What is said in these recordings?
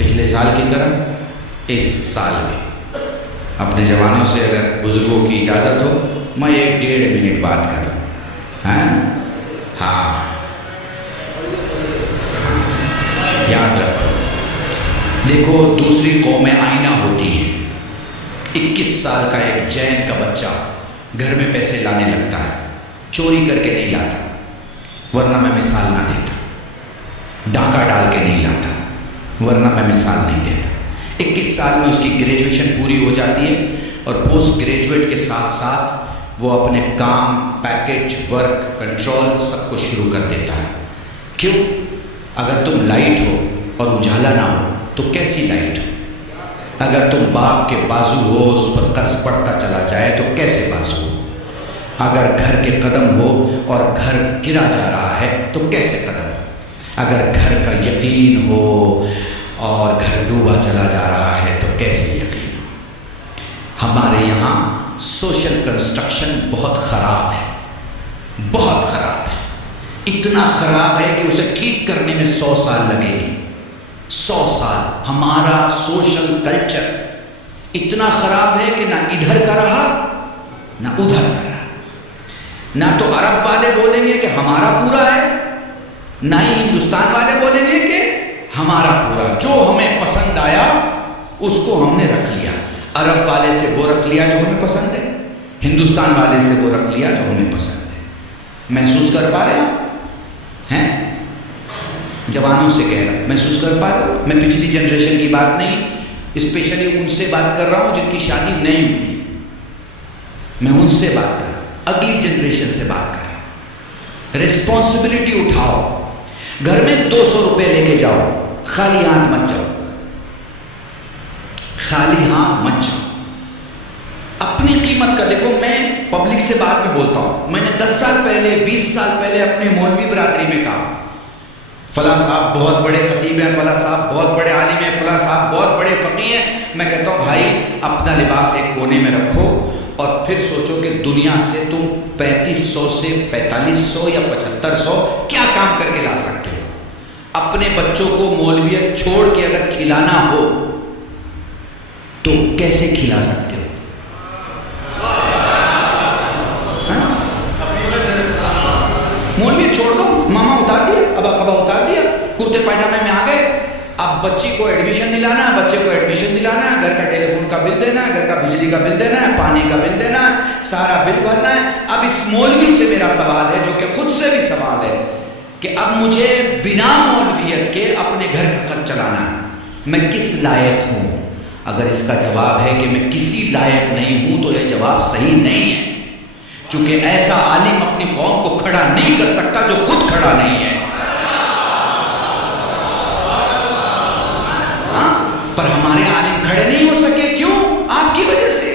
پچھلے سال کی طرح اس سال بھی اپنے جوانوں سے اگر بزرگوں کی اجازت ہو میں 1-1.5 منٹ بات کروں. ہاں یاد رکھو، دیکھو دوسری قومیں آئینہ ہوتی ہیں. 21 سال کا ایک جین کا بچہ گھر میں پیسے لانے لگتا ہے، چوری کر کے نہیں لاتا، ورنہ میں مثال نہ دیتا. ڈاکہ ڈال کے نہیں لاتا، ورنہ میں مثال نہیں دیتا. 21 سال میں اس کی گریجویشن پوری ہو جاتی ہے اور پوسٹ گریجویٹ کے ساتھ ساتھ وہ اپنے کام، پیکج، ورک، کنٹرول سب کو شروع کر دیتا ہے. کیوں؟ اگر تم لائٹ ہو اور اجالا نہ ہو تو کیسی لائٹ ہو؟ اگر تم باپ کے بازو ہو اور اس پر قرض بڑھتا چلا جائے تو کیسے بازو ہو؟ اگر گھر کے قدم ہو اور گھر گرا جا رہا ہے تو کیسے قدم ہو؟ اگر گھر کا یقین ہو اور گھر ڈوبا چلا جا رہا ہے تو کیسے یقین ہو؟ ہمارے یہاں سوشل کنسٹرکشن بہت خراب ہے، بہت خراب ہے. اتنا خراب ہے کہ اسے ٹھیک کرنے میں 100 سال لگیں گے. 100 سال. ہمارا سوشل کلچر اتنا خراب ہے کہ نہ ادھر کا رہا نہ ادھر کا رہا. نہ تو عرب والے بولیں گے کہ ہمارا پورا ہے، نہ ہی ہندوستان والے بولیں گے کہ ہمارا پورا. جو ہمیں پسند آیا اس کو ہم نے رکھ لیا. عرب والے سے وہ رکھ لیا جو ہمیں پسند ہے، ہندوستان والے سے وہ رکھ لیا جو ہمیں پسند ہے. محسوس کر پا رہے ہیں؟ جوانوں سے کہہ رہا ہوں، محسوس کر پا رہے ہو؟ میں پچھلی جنریشن کی بات نہیں، اسپیشلی ان سے بات کر رہا ہوں جن کی شادی نہیں ہوئی. میں ان سے بات کر رہا ہوں، اگلی جنریشن سے بات کر رہا ہوں. رسپانسبلٹی اٹھاؤ. گھر میں 200 روپے لے کے جاؤ، خالی ہاتھ مت جاؤ، خالی ہاتھ مت جاؤ. اپنی قیمت کا دیکھو. میں پبلک سے بعد میں بولتا ہوں. میں نے 10 سال پہلے، 20 سال پہلے اپنے مولوی برادری میں کہا فلاں صاحب بہت بڑے خطیب ہیں، فلاں صاحب بہت بڑے عالم ہیں، فلاں صاحب بہت بڑے فقیہ ہیں. میں کہتا ہوں بھائی اپنا لباس ایک کونے میں رکھو اور پھر سوچو کہ دنیا سے تم 3500 سے 4500 یا 7500 کیا کام کر کے لا سکتے ہو. اپنے بچوں کو مولویت چھوڑ کے اگر کھلانا ہو تو کیسے کھلا سکتے ہو؟ مولویت چھوڑ دو، ماما اتار دیا، ابا خبا اتار دیا، کرتے پائجامے میں آ گئے. اب بچی کو ایڈمیشن دلانا ہے، بچے کو ایڈمیشن دلانا ہے، گھر کا ٹیلی فون کا بل دینا ہے، گھر کا بجلی کا بل دینا ہے، پانی کا بل دینا ہے، سارا بل بھرنا ہے. اب اس مولوی سے میرا سوال ہے جو کہ خود سے بھی سوال ہے کہ اب مجھے بنا مولویت کے اپنے گھر کا خرچ چلانا ہے. میں کس لائق ہوں؟ اگر اس کا جواب ہے کہ میں کسی لائق نہیں ہوں تو یہ جواب صحیح نہیں ہے، چونکہ ایسا عالم اپنی قوم کو کھڑا نہیں کر سکتا جو خود کھڑا نہیں ہے. پر ہمارے عالم کھڑے نہیں ہو سکے. کیوں؟ آپ کی وجہ سے.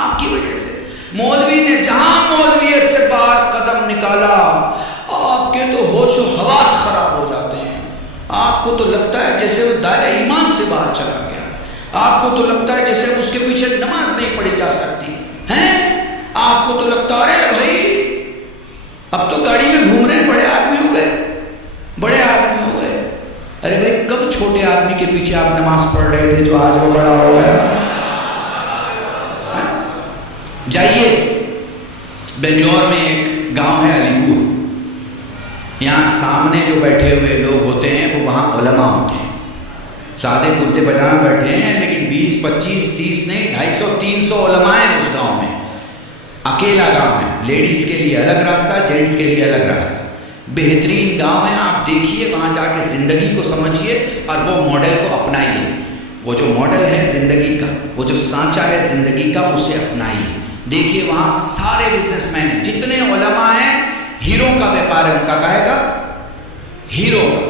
آپ کی وجہ سے. مولوی نے جہاں مولویت سے باہر قدم نکالا آپ کے تو ہوش و حواس خراب ہو جاتے ہیں. آپ کو تو لگتا ہے جیسے وہ دائرہ ایمان سے باہر چلا گیا. آپ کو تو لگتا ہے جیسے اس کے پیچھے نماز نہیں پڑھی جا سکتی ہے. آپ کو تو لگتا ہے ارے بھائی اب تو گاڑی میں گھوم رہے ہیں، بڑے آدمی ہو گئے، بڑے آدمی ہو گئے. ارے بھائی کب چھوٹے آدمی کے پیچھے آپ نماز پڑھ رہے تھے جو آج وہ بڑا ہو گیا؟ جائیے بنگلور میں ایک گاؤں ہے علی پور. یہاں سامنے جو بیٹھے ہوئے لوگ ہوتے ہیں وہ وہاں علماء ہوتے ہیں. سادے کرتے پجامے بیٹھے ہیں لیکن 20 25 30 نہیں 250 300 علماء ہیں اس گاؤں میں. اکیلا گاؤں ہے، لیڈیز کے لیے الگ راستہ، جینٹس کے لیے الگ راستہ. بہترین گاؤں ہے. آپ دیکھیے وہاں جا کے زندگی کو سمجھیے اور وہ ماڈل کو اپنائیے. وہ جو ماڈل ہے زندگی کا، وہ جو سانچہ ہے زندگی کا، اسے اپنائیے. دیکھیے وہاں سارے بزنس مین ہیں، جتنے علماء ہیں ہیرو کا بیپار ہے ان کا. کہے گا ہیرو کا،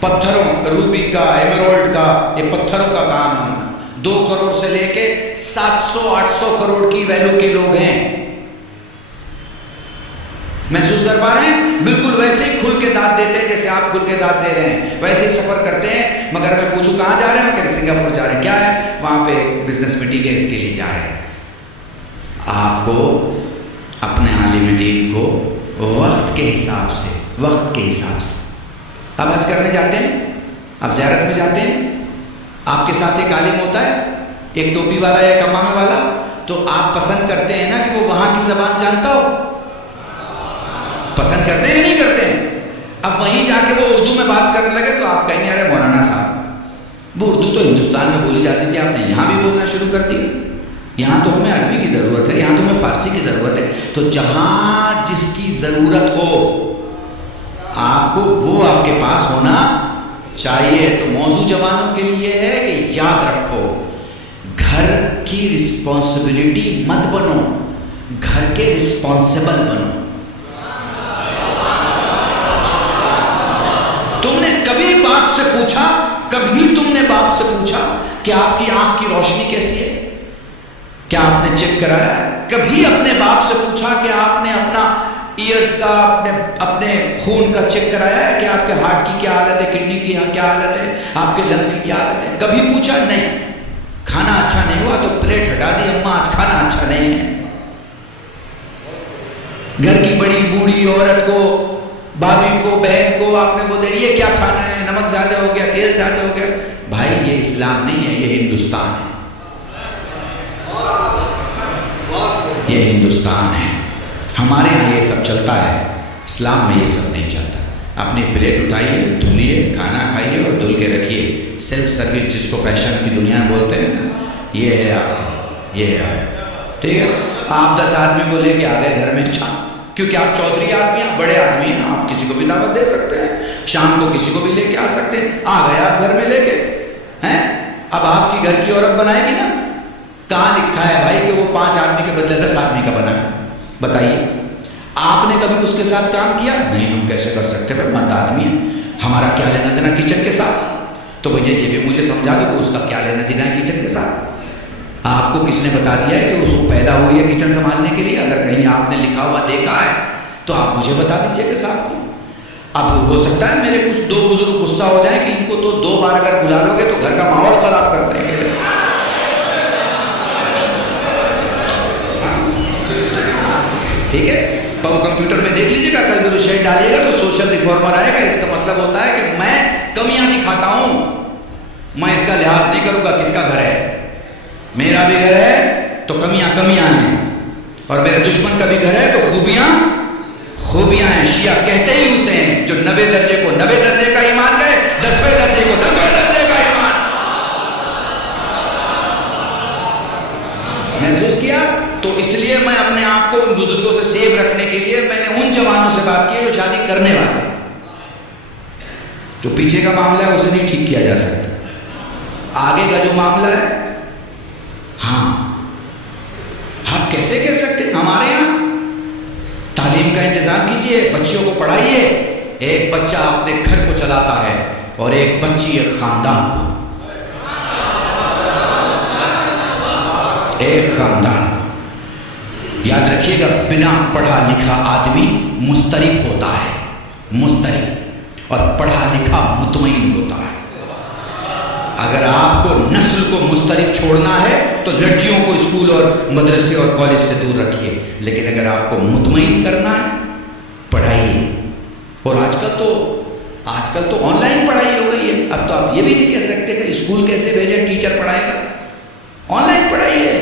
پتھروں، روبی کا، ایمرالڈ کا، یہ پتھروں کا کام ہے ان کا. 2 کروڑ سے لے کے 700-800 کروڑ کی ویلو کے لوگ ہیں. محسوس کر پا رہے ہیں؟ بالکل ویسے ہی کھل کے دانت دیتے ہیں جیسے آپ کھل کے دانت دے رہے ہیں. ویسے ہی سفر کرتے ہیں. مگر میں پوچھوں کہاں جا رہے ہیں؟ کہ سنگاپور جا رہے ہیں. کیا ہے وہاں پہ؟ بزنس میٹنگ ہے، اس کے لیے جا رہے ہیں. آپ کو اپنے عالم دین کو وقت کے حساب سے، وقت کے حساب سے. آپ حج کرنے جاتے ہیں، آپ زیارت میں جاتے ہیں، آپ کے ساتھ ایک عالم ہوتا ہے، ایک ٹوپی والا یا ایک امامے والا، تو آپ پسند کرتے ہیں نا کہ وہ وہاں کی زبان جانتا ہو؟ پسند کرتے ہیں یا نہیں کرتے ہیں؟ اب وہیں جا کے وہ اردو میں بات کرنے لگے تو آپ کہیں گے ارے مولانا صاحب، وہ اردو تو ہندوستان میں بولی جاتی تھی، آپ نے یہاں بھی بولنا شروع کر دیا، یہاں تو ہمیں عربی کی ضرورت ہے، یہاں تو ہمیں فارسی کی ضرورت ہے۔ تو جہاں جس کی ضرورت ہو آپ کو وہ آپ کے پاس ہونا چاہیے۔ تو موضوع جوانوں کے لیے ہے کہ یاد رکھو، گھر کی رسپانسبلٹی مت بنو، گھر کے رسپانسبل بنو۔ تم نے کبھی باپ سے پوچھا، کبھی تم نے باپ سے پوچھا کہ آپ کی آنکھ کی روشنی کیسی ہے؟ کیا آپ نے چیک کرایا ہے؟ کبھی اپنے باپ سے پوچھا کہ آپ نے اپنا ایئرز کا، اپنے خون کا چیک کرایا ہے کہ آپ کے ہارٹ کی کیا حالت ہے، کڈنی کی کیا حالت ہے، آپ کے لنگس کی کیا حالت ہے؟ کبھی پوچھا؟ نہیں۔ کھانا اچھا نہیں ہوا تو پلیٹ ہٹا دی، اماں آج کھانا اچھا نہیں ہے۔ گھر کی بڑی بوڑھی عورت کو، بھابھی کو، بہن کو آپ نے بول دیا یہ کیا کھانا ہے، نمک زیادہ ہو گیا، تیل زیادہ ہو گیا۔ بھائی یہ اسلام نہیں ہے، یہ ہندوستان ہے، یہ ہندوستان ہے۔ ہمارے ہاں یہ سب چلتا ہے، اسلام میں یہ سب نہیں چلتا۔ اپنی پلیٹ اٹھائیے، دھلیے، کھانا کھائیے اور دھل کے رکھیے۔ سیلف سروس جس کو فیشن کی دنیا میں بولتے ہیں نا، یہ ہے آپ، یہ ہے آپ، ٹھیک ہے۔ آپ 10 آدمی کو لے کے آ گئے گھر میں، اچھا کیونکہ آپ چودھری آدمی ہیں، بڑے آدمی ہیں، آپ کسی کو بھی دعوت دے سکتے ہیں، شام کو کسی کو بھی لے کے آ سکتے ہیں۔ آ گئے آپ گھر میں لے کے ہیں، اب آپ کی گھر کی عورت بنائے گی نا۔ کہاں لکھا ہے بھائی کہ وہ 5 آدمی کے بدلے 10 آدمی کا بنا ہے؟ بتائیے، آپ نے کبھی اس کے ساتھ کام کیا؟ نہیں، ہم کیسے کر سکتے ہیں، مرد آدمی ہیں، ہمارا کیا لینا دینا کچن کے ساتھ؟ تو بھائی یہ بھی مجھے سمجھا دو کہ اس کا کیا لینا دینا ہے کچن کے ساتھ۔ آپ کو کس نے بتا دیا ہے کہ اس کو پیدا ہوئی ہے کچن سنبھالنے کے لیے؟ اگر کہیں آپ نے لکھا ہوا دیکھا ہے تو آپ مجھے بتا دیجئے کہ صاحب کو۔ اب ہو سکتا ہے میرے کچھ 2 بزرگ غصہ ہو جائیں کہ ان کو تو 2 بار اگر بلا لو گے تو گھر کا ماحول خراب کر دیں گے۔ ٹھیک ہے، وہ کمپیوٹر میں دیکھ لیجیے گا، کل میرے شیڈ ڈالیے گا تو سوشل ریفارمر آئے گا۔ اس کا مطلب ہوتا ہے کہ میں کمیاں دکھاتا ہوں، میں اس کا لحاظ نہیں کروں گا کس کا گھر ہے۔ میرا بھی گھر ہے تو کمیاں ہیں، اور میرے دشمن کا بھی گھر ہے تو خوبیاں ہیں۔ شیعہ کہتے ہی اسے ہیں جو 90 درجے کو 90 درجے کا ایمان گئے، 10ویں درجے کو 10ویں درجے کا ایمان۔ محسوس کیا؟ تو اس لیے میں اپنے آپ کو ان بزرگوں سے سیو رکھنے کے لیے میں نے ان جوانوں سے بات کی جو شادی کرنے والے ہیں۔ جو پیچھے کا معاملہ ہے اسے نہیں ٹھیک کیا جا سکتا، آگے کا جو معاملہ ہے ہاں آپ کیسے کہہ سکتے ہیں؟ ہمارے یہاں تعلیم کا انتظام کیجئے، بچوں کو پڑھائیے۔ ایک بچہ اپنے گھر کو چلاتا ہے اور ایک بچی ایک خاندان کو، ایک خاندان کو۔ یاد رکھیے گا، بنا پڑھا لکھا آدمی مضطرب ہوتا ہے، مضطرب، اور پڑھا لکھا مطمئن ہوتا ہے۔ اگر آپ کو نسل کو مضطرب چھوڑنا ہے تو لڑکیوں کو اسکول اور مدرسے اور کالج سے دور رکھیے، لیکن اگر آپ کو مطمئن کرنا ہے پڑھائیے۔ اور آج کل تو آن لائن پڑھائی ہو گئی ہے، اب تو آپ یہ بھی نہیں کہہ سکتے کہ اسکول کیسے بھیجیں، ٹیچر پڑھائے گا۔ On line پڑھائیے،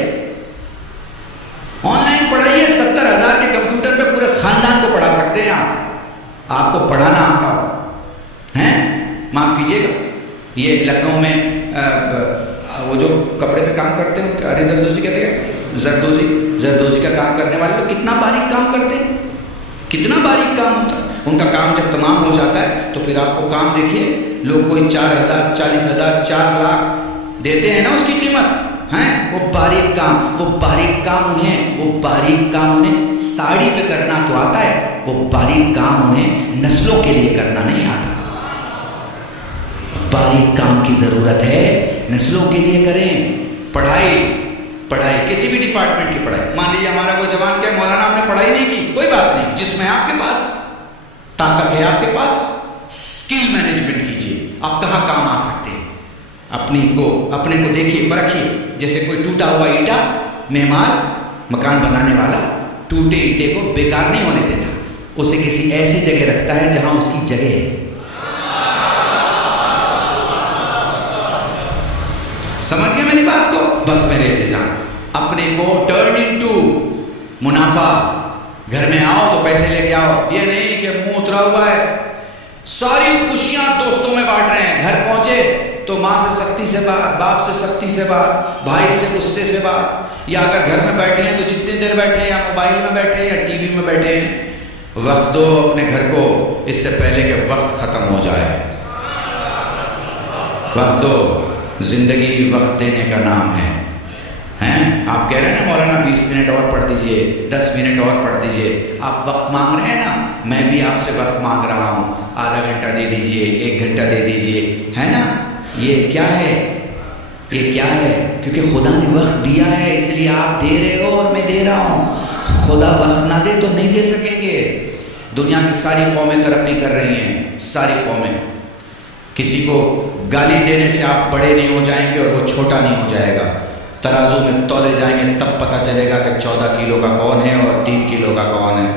on line پڑھائیے۔ 70,000 کے کمپیوٹر پہ پورے خاندان کو پڑھا سکتے ہیں آپ کو پڑھانا آتا ہو ہیں۔ معاف کیجیے گا، یہ لکھنؤ میں وہ جو کپڑے پہ کام کرتے ہیں ارے زردوزی کہتے ہیں، زردوزی کا کام کرنے والے لوگ کتنا باریک کام کرتے ہیں، کتنا باریک کام ہوتا ہے ان کا۔ کام جب تمام ہو جاتا ہے تو پھر آپ کو کام دیکھیے، لوگ کوئی 4,000 40,000 4 لاکھ دیتے ہیں نا اس کی قیمت ہیں۔ وہ باریک کام انہیں ساڑی پہ کرنا تو آتا ہے، وہ باریک کام انہیں نسلوں کے لیے کرنا نہیں آتا۔ باریک کام کی ضرورت ہے، نسلوں کے لیے کریں۔ پڑھائی کسی بھی ڈپارٹمنٹ کی پڑھائی، مان لیجیے ہمارا کوئی جوان کہ مولانا ہم نے پڑھائی نہیں کی، کوئی بات نہیں، جس میں آپ کے پاس طاقت ہے، آپ کے پاس اسکل مینجمنٹ کیجیے، آپ کہاں کام آ سکتے ہیں، اپنے کو دیکھیے، پرکھیے۔ جیسے کوئی ٹوٹا ہوا اینٹا، معمار مکان بنانے والا ٹوٹے اینٹے کو بیکار نہیں ہونے دیتا، اسے کسی ایسی جگہ رکھتا ہے جہاں اس کی جگہ ہے۔ سمجھ گئے میری بات کو؟ بس میرے عزیزان، اپنے کو ٹرن انٹو منافع. گھر میں آؤ تو پیسے لے کے آؤ، یہ نہیں کہ منہ اترا ہوا ہے. ساری خوشیاں دوستوں میں بانٹ رہے ہیں. گھر پہنچے تو ماں سے سختی سے بات، باپ سے سختی سے بات، بھائی سے غصے سے بات. یا اگر گھر میں بیٹھے ہیں تو جتنی دیر بیٹھے ہیں، یا موبائل میں بیٹھے ہیں یا ٹی وی میں بیٹھے ہیں. وقت دو اپنے گھر کو اس سے پہلے کہ وقت ختم ہو جائے. وقت دو. زندگی وقت دینے کا نام ہے. آپ کہہ رہے ہیں نا مولانا 20 منٹ اور پڑھ دیجئے، 10 منٹ اور پڑھ دیجئے. آپ وقت مانگ رہے ہیں نا، میں بھی آپ سے وقت مانگ رہا ہوں. آدھا گھنٹہ دے دیجئے، 1 گھنٹہ دے دیجئے، ہے نا. یہ کیا ہے؟ یہ کیا ہے؟ کیونکہ خدا نے وقت دیا ہے، اس لیے آپ دے رہے ہو اور میں دے رہا ہوں. خدا وقت نہ دے تو نہیں دے سکیں گے. دنیا کی ساری قومیں ترقی کر رہی ہیں، ساری قومیں. کسی کو گالی دینے سے آپ بڑے نہیں ہو جائیں گے اور وہ چھوٹا نہیں ہو جائے گا. ترازو میں تولے جائیں گے تب پتہ چلے گا کہ 14 کلو کا کون ہے اور 3 کلو کا کون ہے.